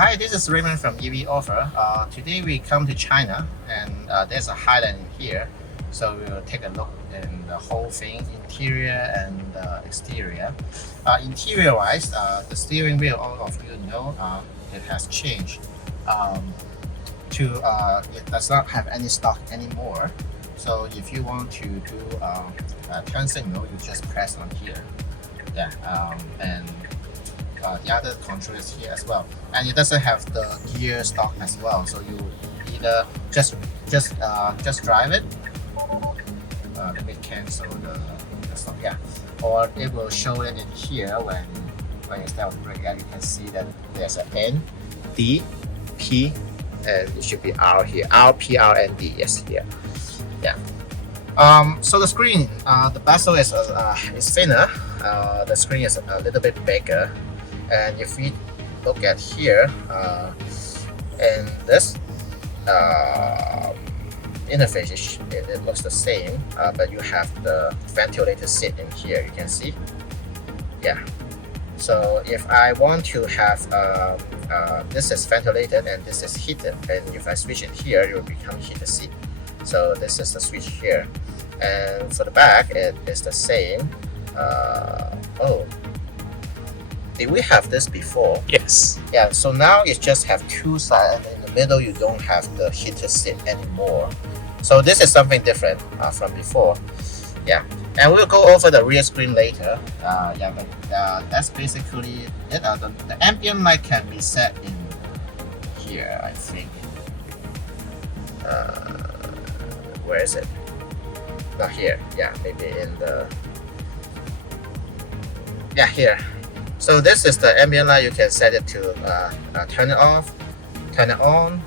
Hi, this is Raymond from EVOffer. Today we come to China and there's a highland in here. So we will take a look in the whole thing, interior and exterior. Interior wise, the steering wheel, all of you know, it has changed it does not have any stock anymore. So if you want to do a turn signal, you just press on here. Yeah, and the other control is here as well, and it doesn't have the gear stock as well. So you either just drive it. Let me cancel the stock. Yeah, or it will show it in here when you start with brake. Yeah, you can see that there's an N, D, P, and it should be R here. R, P, R, N, D. Yes, here. Yeah. So the screen, the bezel is thinner. The screen is a little bit bigger. And if we look at here, and this interface, it looks the same, but you have the ventilated seat in here, you can see. Yeah. So if I want to have, this is ventilated and this is heated, and if I switch it here, it will become heated seat. So this is the switch here. And for the back, it is the same. Oh. Did we have this before? Yes. Yeah, so now it just have two sides, and in the middle you don't have the heated seat anymore. So this is something different from before. Yeah, and we'll go over the rear screen later. Yeah, but that's basically it. The ambient light can be set in here, I think. Where is it? Not here. Yeah, maybe in the... Yeah, here. So this is the ambient light. You can set it to turn it off, turn it on,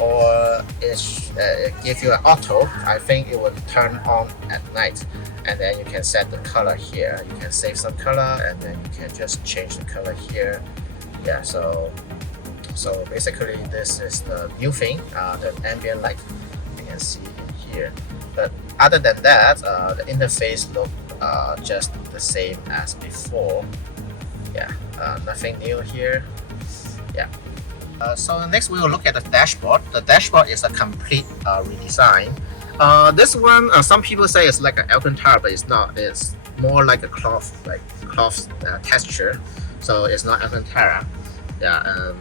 or it gives you an auto. I think it will turn on at night, and then you can set the color here. You can save some color, and then you can just change the color here. Yeah, so basically this is the new thing, the ambient light you can see in here. But other than that, the interface look just the same as before. Yeah, nothing new here. Yeah. So next we will look at the dashboard. The dashboard is a complete redesign. This one, some people say it's like an Alcantara, but it's not. It's more like a cloth, texture. So it's not Alcantara. Yeah,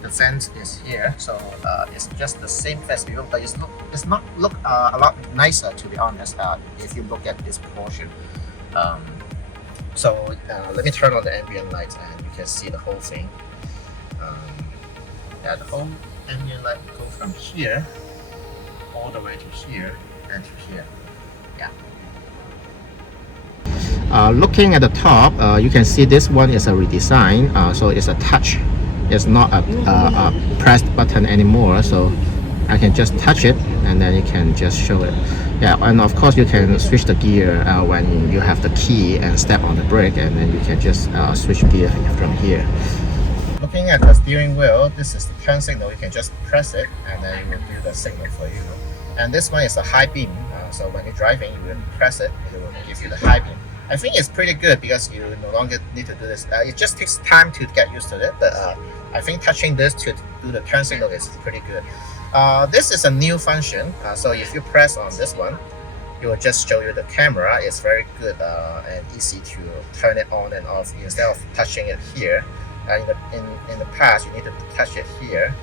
the fence is here, so it's just the same as before, but it's not look a lot nicer, to be honest. If you look at this portion. So let me turn on the ambient light and you can see the whole thing. Yeah, the whole ambient light goes from here all the way to here and to here. Yeah. Looking at the top, you can see this one is a redesign. So it's a touch. It's not a pressed button anymore. So I can just touch it and then you can just show it. Yeah, and of course you can switch the gear when you have the key and step on the brake, and then you can just switch gear from here. Looking at the steering wheel, this is the turn signal. You can just press it and then it will do the signal for you. And this one is a high beam, so when you're driving, you will press it, it will give you the high beam. I think it's pretty good because you no longer need to do this. It just takes time to get used to it, but I think touching this to do the turn signal is pretty good. This is a new function, so if you press on this one, it will just show you the camera. It's very good and easy to turn it on and off instead of touching it here. In the past, you need to touch it here,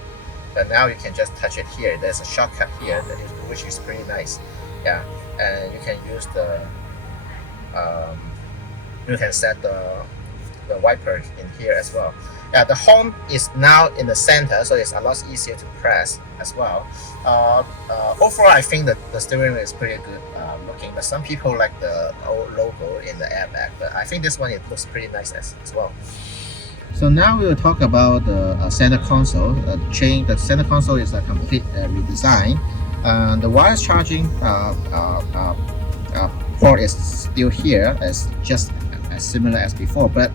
but now you can just touch it here. There's a shortcut here, which is pretty nice. Yeah, and you can use you can set the wiper in here as well. Yeah, the home is now in the center, so it's a lot easier to press as well. Overall, I think that the steering wheel is pretty good looking, but some people like the old logo in the airbag, but I think this one, it looks pretty nice as well. So now we will talk about the center console. The center console is a complete redesign. The wireless charging port is still here, as just as similar as before, but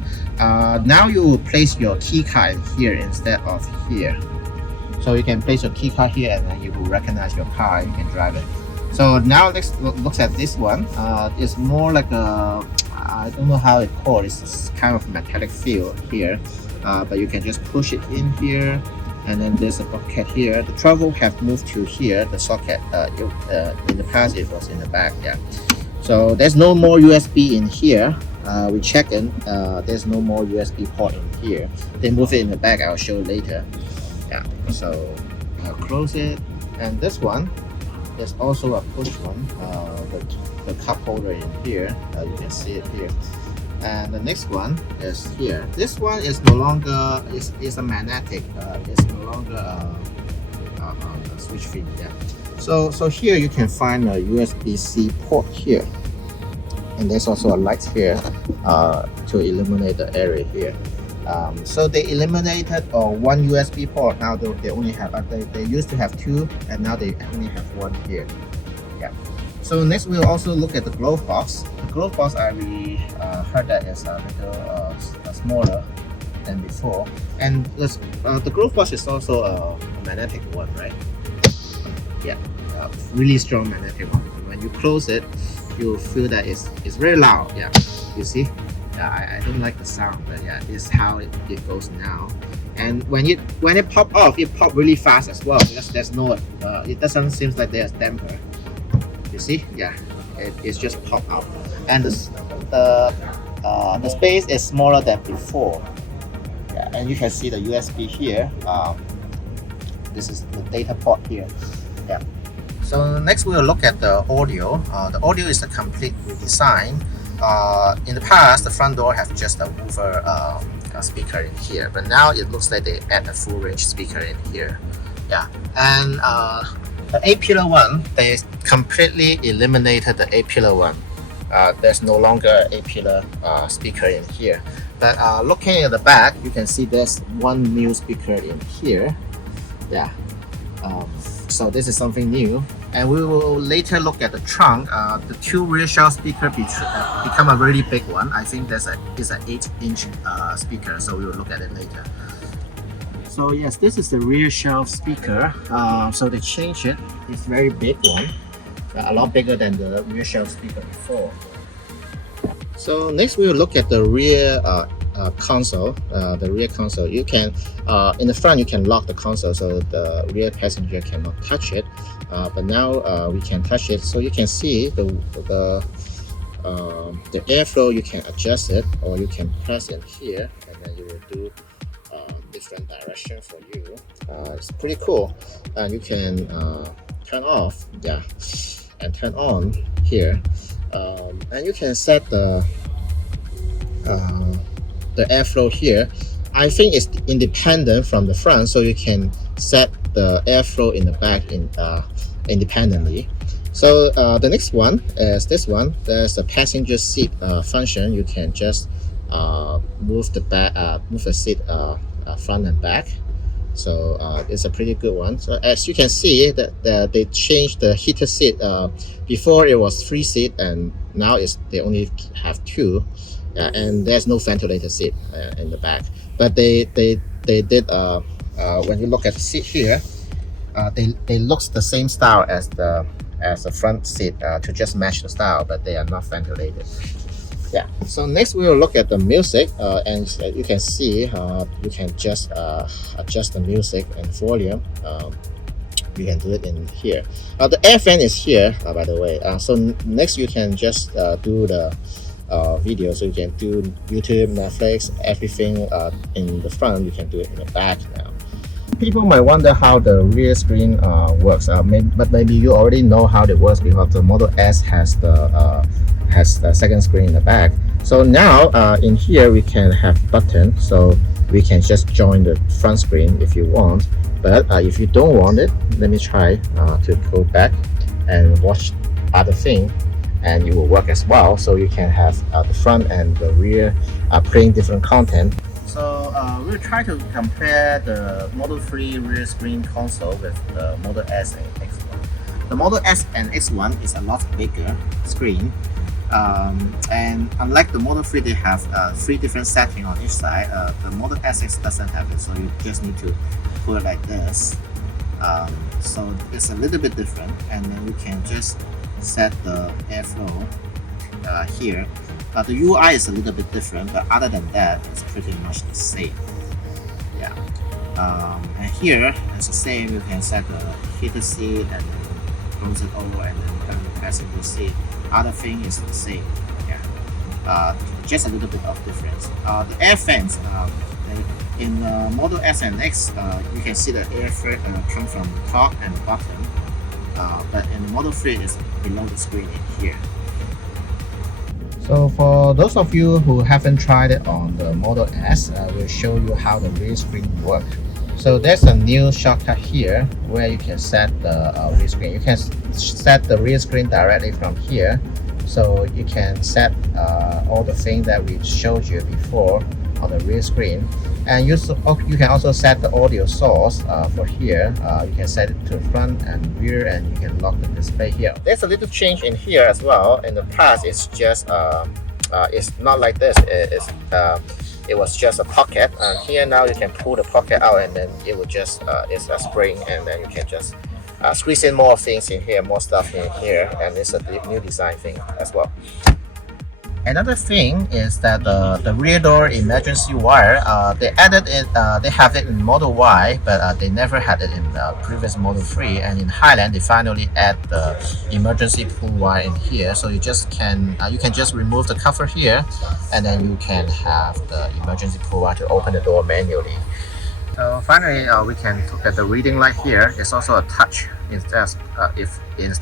now you will place your key card here instead of here. So you can place your key card here and then you will recognize your car, you can drive it. So now let's look at this one. It's more like a I don't know how it called. It's kind of metallic feel here, but you can just push it in here, and then there's a bucket here. The travel have moved to here. The socket in the past it was in the back. Yeah, so there's no more USB in here. We check in. There's no more USB port in here. They move it in the back. I'll show later. Yeah, so I'll close it. And this one is also a push one. The cup holder in here. You can see it here. And the next one is here. This one is no longer is a magnetic. It's no longer a switch feed. Yeah. So here you can find a USB-C port here, and there's also a light here to illuminate the area here. So they eliminated one USB port. Now they only have they used to have two, and now they only have one here. Yeah. So next we'll also look at the glove box. The glove box I really heard that is a little smaller than before, and the glove box is also a magnetic one, right? Yeah, really strong magnetic one. When you close it, you feel that it's very loud. Yeah, you see. I don't like the sound, but yeah, this is how it goes now. And when it pop off, it pop really fast as well, because there's no it doesn't seem like there's damper. You see, yeah, it's just pop out, and the space is smaller than before. Yeah, and you can see the USB here. This is the data port here. Yeah. So next we'll look at the audio. The audio is a complete redesign. In the past, the front door have just a woofer speaker in here, but now it looks like they add a full range speaker in here. Yeah, and the 8-pillar one, they completely eliminated the 8-pillar one. There's no longer 8-pillar speaker in here. But looking at the back, you can see there's one new speaker in here. Yeah. So this is something new, and we will later look at the trunk. The two rear shelf speaker become a really big one. I think it's an 8-inch speaker, so we will look at it later. So yes, this is the rear shelf speaker. So they changed it. It's very big one, a lot bigger than the rear shelf speaker before. So next we will look at the rear console. The rear console, you can in the front you can lock the console so the rear passenger cannot touch it, but now we can touch it. So you can see the airflow. You can adjust it, or you can press it here, and then you will do different direction for you. It's pretty cool, and you can turn off, yeah, and turn on here, and you can set the airflow here. I think it's independent from the front, so you can set the airflow in the back independently. So the next one is this one. There's a passenger seat function. You can just move the seat front and back. So it's a pretty good one. So as you can see that they changed the heated seat. Before it was 3 seats, and now they only have 2. And there's no ventilator seat in the back, but they did when you look at the seat here, they look the same style as the front seat to just match the style, but they are not ventilated. Yeah. So next we will look at the music, and you can see you can just adjust the music and volume. We can do it in here. The air fan is here, by the way. So next you can just do the video, so you can do YouTube, Netflix, everything in the front. You can do it in the back now. People might wonder how the rear screen works, but maybe you already know how it works, because the Model S has the second screen in the back. So now in here we can have button, so we can just join the front screen if you want. But if you don't want it, let me try to go back and watch other thing, and it will work as well. So you can have the front and the rear playing different content. So we'll try to compare the Model 3 rear screen console with the Model S and X1. The Model S and X1 is a lot bigger screen, and unlike the Model 3, they have 3 different settings on each side. The Model S doesn't have it, so you just need to put it like this. So it's a little bit different, and then we can just set the airflow here. The UI is a little bit different, but other than that, it's pretty much the same. Yeah. And here, it's the same. You can set the heated seat and then close it over and then turn the passenger seat. Other thing is the same. Yeah. Just a little bit of difference. The air fans. In Model S and X, you can see the air vent come from top and bottom, but in the Model 3 it's below the screen in here. So for those of you who haven't tried it on the Model S, I will show you how the rear screen works. So there's a new shortcut here where you can set the rear screen. You can set the rear screen directly from here. So you can set all the things that we showed you before on the rear screen. And you can also set the audio source for here. You can set it to front and rear, and you can lock the display here. There's a little change in here as well. In the past, it's just it's not like this. It was just a pocket, and here now you can pull the pocket out, and then it will just it's a spring, and then you can just squeeze in more things in here, more stuff in here, and it's a new design thing as well. Another thing is that the rear door emergency wire, they added it, they have it in Model Y, but they never had it in the previous Model 3. And in Highland, they finally add the emergency pull wire in here. So you can just remove the cover here, and then you can have the emergency pull wire to open the door manually. So finally, we can look at the reading light here. It's also a touch instead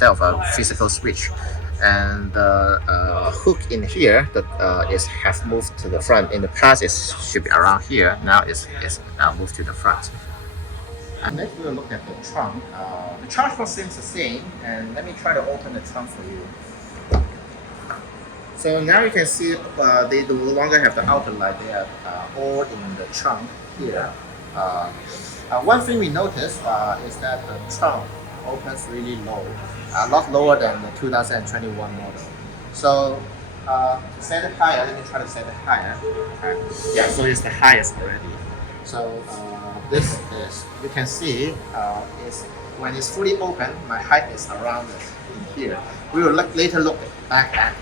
of a physical switch. And the hook in here that has moved to the front. In the past, it should be around here. Now it's moved to the front. And next we'll look at the trunk. The trunk seems the same, and let me try to open the trunk for you. So now you can see they no longer have the outer light. They are all in the trunk here. One thing we noticed is that the trunk opens really low, a lot lower than the 2021 model. So to set it higher, let me try to set it higher. Okay. Yeah, so it's the highest already. So this is, you can see, is when it's fully open, my height is around in here. We will later look back at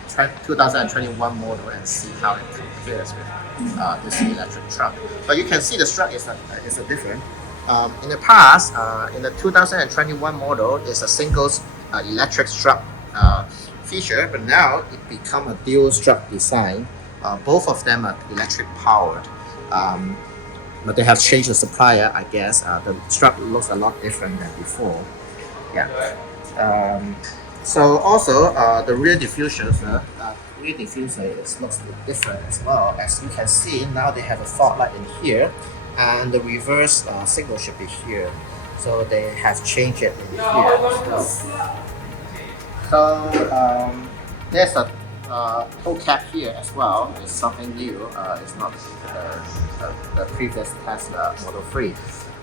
2021 model and see how it compares with this electric truck. But you can see the strut is a different. In the past, in the 2021 model, it's a single electric strut feature, but now it become a dual strut design. Both of them are electric powered, but they have changed the supplier, I guess. The strut looks a lot different than before. Yeah. So also the rear diffuser, it looks different as well. As you can see, now they have a fog light in here, and the reverse signal should be here. So they have changed it in here. So there's a toe cap here as well. It's something new. It's not the previous Tesla Model 3.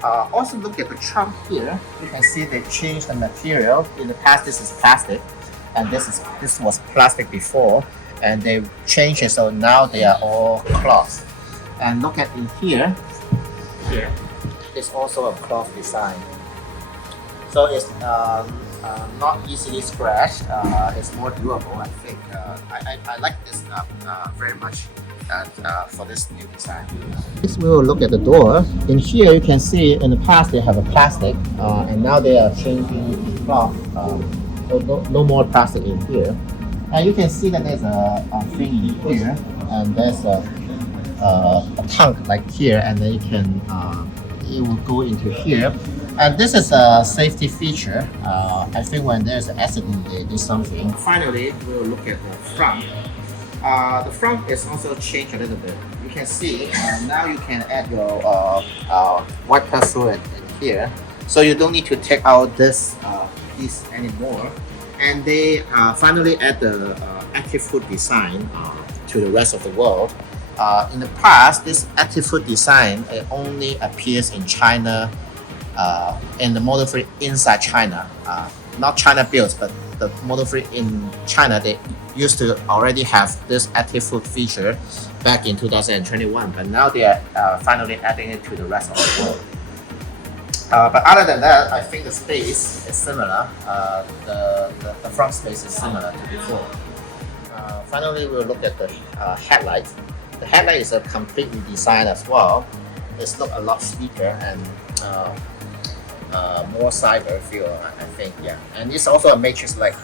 Also look at the trunk here. You can see they changed the material. In the past, this is plastic, and this was plastic before, and they changed it, so now they are all cloth. And look at in here. Here, it's also a cloth design. So it's not easily scratched. It's more durable, I think. I like this very much for this new design. This we will look at the door. In here, you can see in the past they have a plastic, and now they are changing to cloth. So no more plastic in here. And you can see that there's a thing in here, and there's a tank like here, and then you can it will go into here. And this is a safety feature. I think when there's an accident, they do something. Finally, we'll look at the front. The front is also changed a little bit. You can see now you can add your white fluid in here, so you don't need to take out this piece anymore. And they finally add the active foot design to the rest of the world. In the past, this active foot design only appears in China, in the Model 3 inside China, not China built, but the Model 3 in China, they used to already have this active foot feature back in 2021, but now they are finally adding it to the rest of the world. But other than that, I think the space is similar. The front space is similar to before. Finally, we'll look at the headlight. The headlight is a complete redesign as well. It's look a lot sleeker and more cyber feel, I think, yeah. And it's also a matrix like